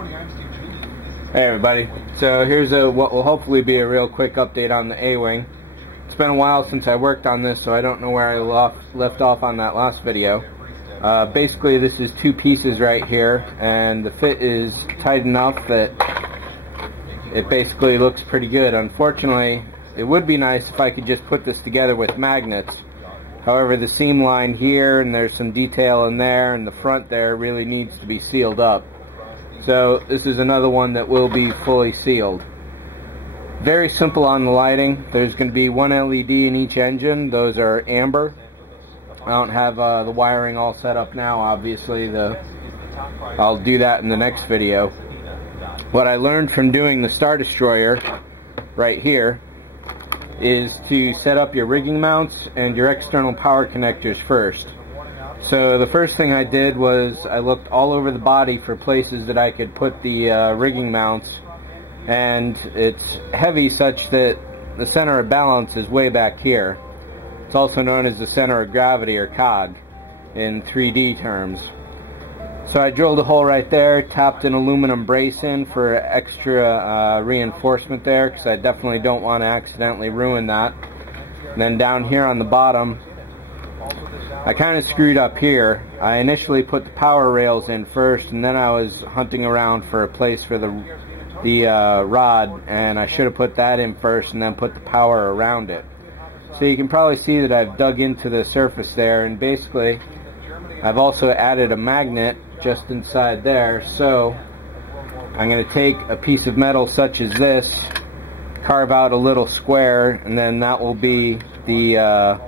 Hey everybody, so here's what will hopefully be a real quick update on the A-wing. It's been a while since I worked on this, so I don't know where I left off on that last video. Basically this is two pieces right here, and the fit is tight enough that it basically looks pretty good. Unfortunately, it would be nice if I could just put this together with magnets. However, the seam line here, and there's some detail in there, and the front there really needs to be sealed up. So this is another one that will be fully sealed. Very simple on the lighting. There's going to be one LED in each engine. Those are amber. I don't have the wiring all set up now, obviously. I'll do that in the next video. What I learned from doing the Star Destroyer right here is to set up your rigging mounts and your external power connectors first. So the first thing I did was I looked all over the body for places that I could put the rigging mounts, and it's heavy such that the center of balance is way back here. It's also known as the center of gravity, or COG in 3D terms. So I drilled a hole right there, tapped an aluminum brace in for extra reinforcement there, because I definitely don't want to accidentally ruin that. And then down here on the bottom, I kind of screwed up here. I initially put the power rails in first, and then I was hunting around for a place for the rod, and I should have put that in first and then put the power around it. So you can probably see that I've dug into the surface there, and basically I've also added a magnet just inside there. So I'm going to take a piece of metal such as this, carve out a little square, and then that will be the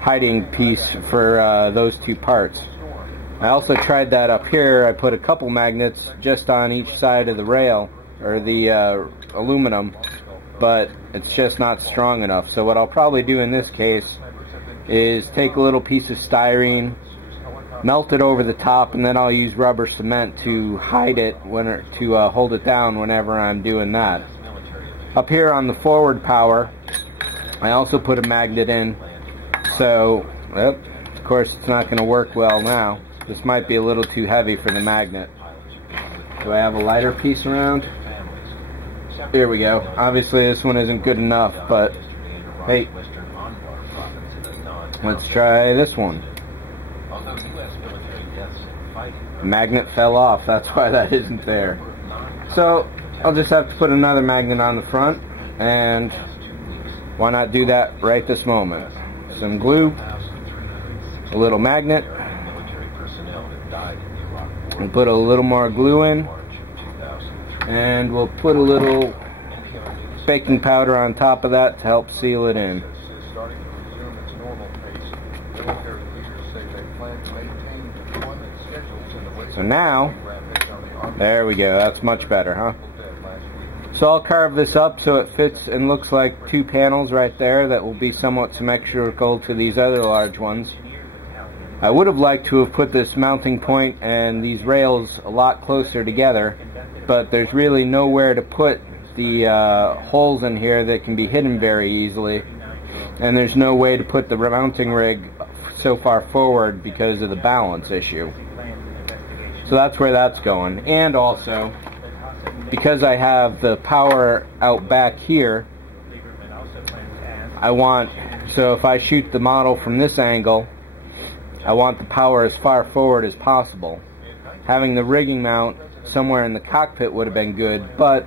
hiding piece for those two parts. I also tried that up here. I put a couple magnets just on each side of the rail, or the aluminum, but it's just not strong enough. So what I'll probably do in this case is take a little piece of styrene, melt it over the top, and then I'll use rubber cement to hide it, to hold it down whenever I'm doing that. Up here on the forward power, I also put a magnet in. So, of course it's not going to work well now. This might be a little too heavy for the magnet. Do I have a lighter piece around? Here we go. Obviously this one isn't good enough, but hey, let's try this one. The magnet fell off, that's why that isn't there. So, I'll just have to put another magnet on the front, and why not do that right this moment? Some glue, a little magnet, and put a little more glue in, and we'll put a little baking powder on top of that to help seal it in. So now, there we go, that's much better, huh? So I'll carve this up so it fits and looks like two panels right there that will be somewhat symmetrical to these other large ones. I would have liked to have put this mounting point and these rails a lot closer together, but there's really nowhere to put the holes in here that can be hidden very easily, and there's no way to put the mounting rig so far forward because of the balance issue. So that's where that's going. And also, because I have the power out back here, so if I shoot the model from this angle, I want the power as far forward as possible. Having the rigging mount somewhere in the cockpit would have been good, but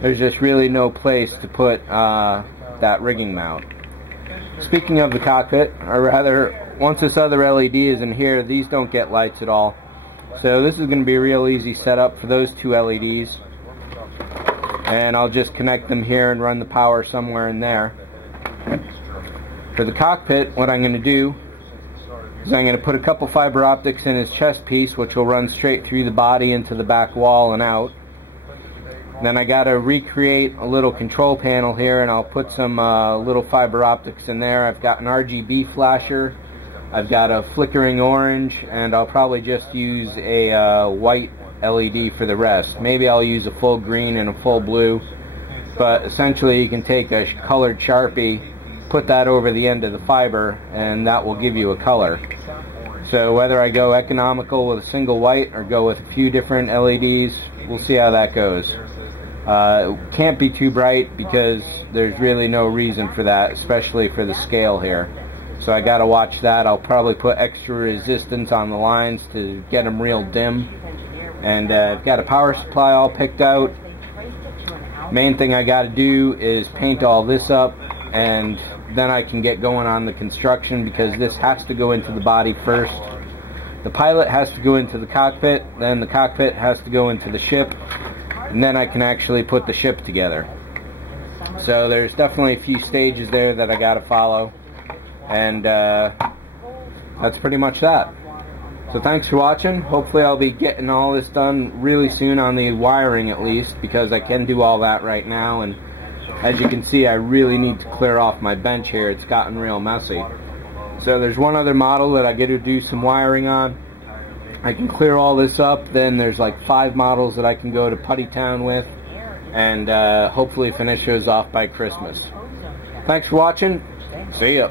there's just really no place to put that rigging mount. Speaking of the cockpit, or rather, once this other LED is in here, these don't get lights at all. So this is going to be a real easy setup for those two LEDs. And I'll just connect them here and run the power somewhere in there. For the cockpit, what I'm going to do is I'm going to put a couple fiber optics in his chest piece, which will run straight through the body into the back wall and out. And then I got to recreate a little control panel here, and I'll put some little fiber optics in there. I've got an RGB flasher, I've got a flickering orange, and I'll probably just use a white LED for the rest. Maybe I'll use a full green and a full blue, but essentially you can take a colored Sharpie, put that over the end of the fiber, and that will give you a color. So whether I go economical with a single white or go with a few different LEDs, we'll see how that goes. It can't be too bright because there's really no reason for that, especially for the scale here. So I gotta watch that. I'll probably put extra resistance on the lines to get them real dim. And I've got a power supply all picked out. Main thing I gotta do is paint all this up, and then I can get going on the construction, because this has to go into the body first. The pilot has to go into the cockpit, then the cockpit has to go into the ship, and then I can actually put the ship together. So there's definitely a few stages there that I gotta follow, and that's pretty much that. So thanks for watching. Hopefully I'll be getting all this done really soon, on the wiring at least, because I can do all that right now. And as you can see, I really need to clear off my bench here. It's gotten real messy. So there's one other model that I get to do some wiring on. I can clear all this up. Then there's like 5 models that I can go to Putty Town with, and hopefully finish those off by Christmas. Thanks for watching. See ya.